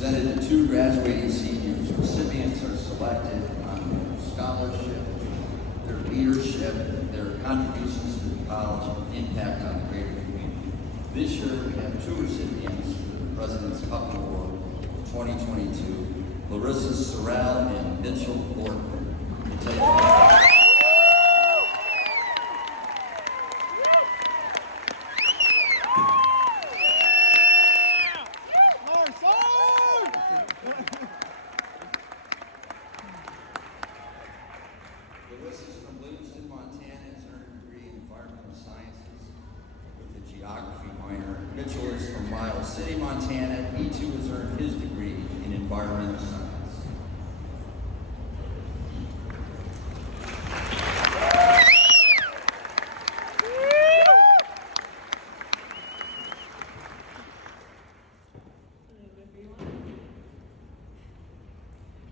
presented to two graduating seniors. Recipients are selected on their scholarship, their leadership, their contributions to the college, and impact on the greater community. This year, we have two recipients for the President's Cup Award 2022, Larissa Saarel and Mitchell Bortman. Larissa's from Livingston, Montana, has earned a degree in environmental sciences with a geography minor. Mitchell is from Miles City, Montana. He too has earned his degree in environmental science.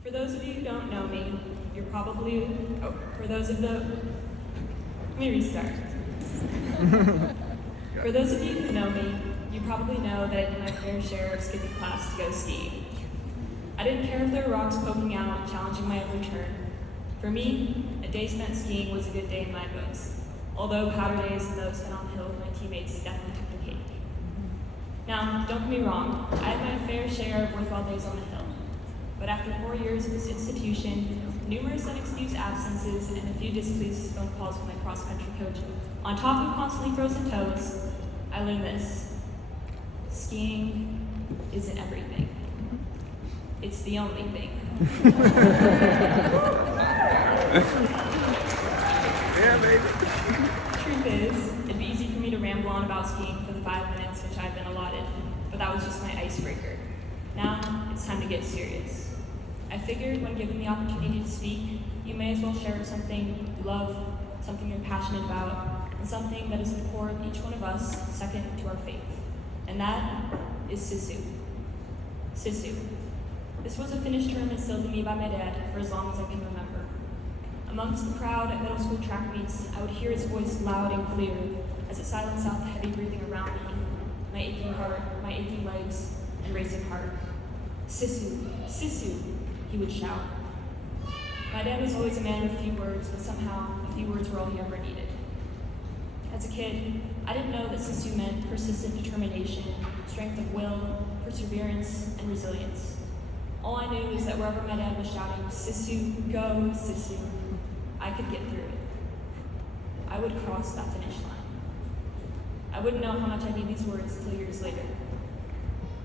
For those of you who don't know me, you're probably, for those of you who know me, you probably know that I did my fair share of skipping class to go skiing. I didn't care if there were rocks poking out, challenging my every turn. For me, a day spent skiing was a good day in my books, although powder days and those spent on the hill with my teammates definitely took the cake. Now, don't get me wrong, I had my fair share of worthwhile days on the hill. But after 4 years of this institution, numerous unexcused absences, and a few displeased phone calls from my cross-country coach, on top of constantly frozen toes, I learned this. Skiing isn't everything. It's the only thing. Yeah, baby. Truth is, it'd be easy for me to ramble on about skiing for the 5 minutes which I've been allotted, but that was just my icebreaker. Now, it's time to get serious. I figured when given the opportunity to speak, you may as well share something you love, something you're passionate about, and something that is the core of each one of us, second to our faith. And that is Sisu. Sisu. This was a Finnish term instilled in me by my dad for as long as I can remember. Amongst the crowd at middle school track meets, I would hear his voice loud and clear as it silenced out the heavy breathing around me, my aching heart, my aching legs, and racing heart. Sisu, Sisu, he would shout. My dad was always a man with few words, but somehow a few words were all he ever needed. As a kid, I didn't know that Sisu meant persistent determination, strength of will, perseverance, and resilience. All I knew is that wherever my dad was shouting, Sisu, go, Sisu, I could get through it. I would cross that finish line. I wouldn't know how much I needed these words until years later.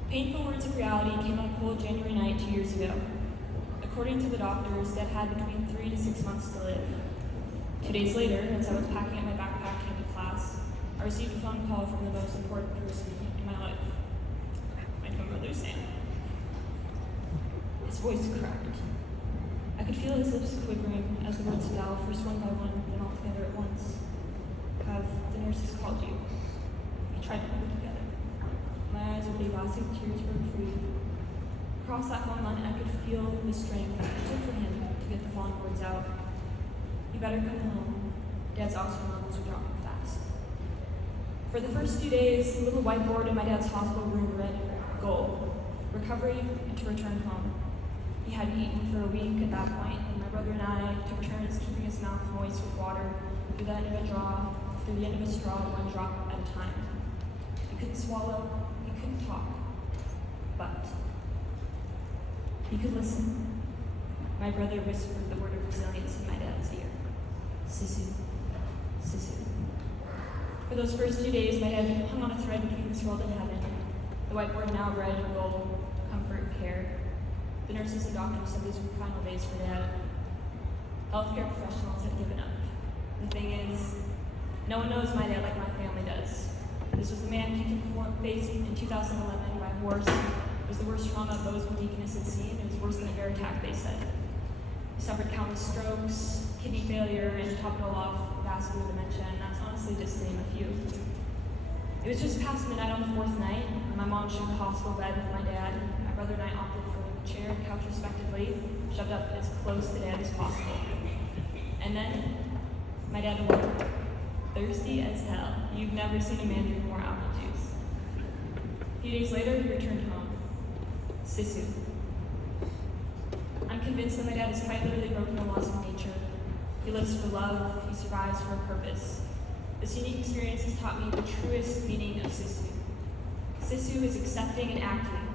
Painful words of reality came on a cold January night 2 years ago. According to the doctors, Dad had between 3 to 6 months to live. 2 days later, as I was packing up my backpack to head to class, I received a phone call from the most important person in my life, my twin brother, Sam. His voice cracked. I could feel his lips quivering as the words fell, first one by one, then all together at once. Have the nurses called you? He tried to hold it together. My eyes were elastic, tears were free. Across that phone line, I could feel the strength it took for him to get the falling words out. You better come home. Dad's oxygen levels are dropping fast. For the first few days, the little whiteboard in my dad's hospital room read, goal, recovery, and to return home. He hadn't eaten for a week at that point, and my brother and I took turns keeping his mouth moist with water through the end of a straw, one drop at a time. He couldn't swallow, he couldn't talk, but he could listen. My brother whispered the word of resilience in my dad's ear. Sisu, Sisu. For those first 2 days, my dad hung on a thread between this world and heaven. The whiteboard now read goal, comfort, and care. The nurses and doctors said these were final days for Dad. Healthcare professionals had given up. The thing is, no one knows my dad like my family does. This was the man kicked in the face in 2011 by a horse. It was the worst trauma those with Deaconess had seen. It was worse than a bear attack, they said. He suffered countless strokes, kidney failure, and to top it all off, vascular dementia, and that's honestly just to name a few. It was just past midnight on the 4th night, and my mom shared the hospital bed with my dad. My brother and I opted for a chair and couch respectively, shoved up as close to Dad as possible. And then, my dad awoke, thirsty as hell. You've never seen a man drink more apple juice. A few days later, he returned home. Sisu. I'm convinced that my dad is quite literally broken the laws of nature. He lives for love, he survives for a purpose. This unique experience has taught me the truest meaning of Sisu. Sisu is accepting and acting.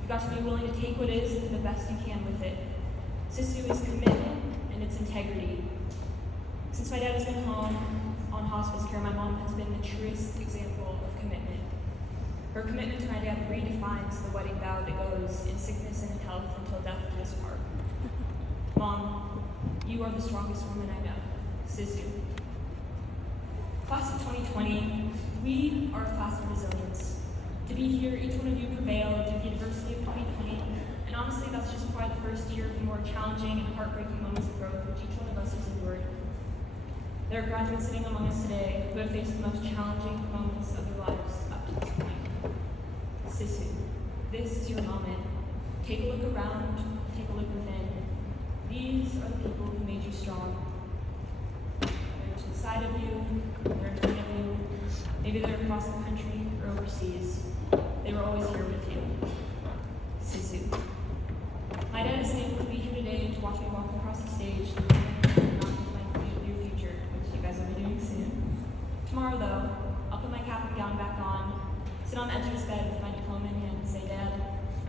You've got to be willing to take what is and do the best you can with it. Sisu is commitment and it's integrity. Since my dad has been home on hospice care, my mom has been the truest example of commitment. Her commitment to my dad redefines the wedding vow that goes in sickness and in health until death do us part. Mom, you are the strongest woman I know. Sisu. Class of 2020, we are a class of resilience. To be here, each one of you prevailed through the adversity of 2020, and honestly, that's just probably the first year of the more challenging and heartbreaking moments of growth which each one of us has endured. There are graduates sitting among us today who have faced the most challenging moments of their lives up to this point. Sisu, this is your moment. Take a look around, take a look within. These are the people who made you strong. They're to the side of you, they're in front of you, maybe they're across the country or overseas. They were always here with you. Sisu. My dad isn't able to be here today to watch me walk across the stage and not into my near future, which you guys will be doing soon. Tomorrow, though, I'll put my cap and gown back on, sit on the edge of his bed with my diploma in hand and say, Dad,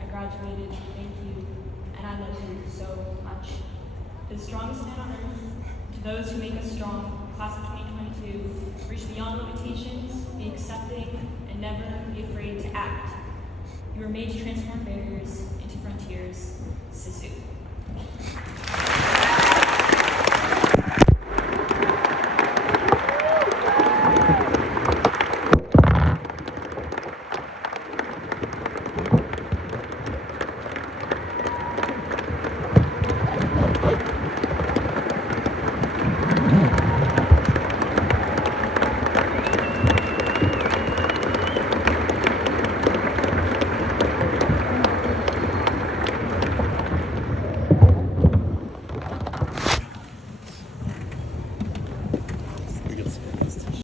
I graduated, thank you, and I love you so much. To the strongest man on earth, to those who make us strong, class of 2022, reach beyond limitations, be accepting, and never be afraid to act. You are made to transform barriers into frontiers. Sisu.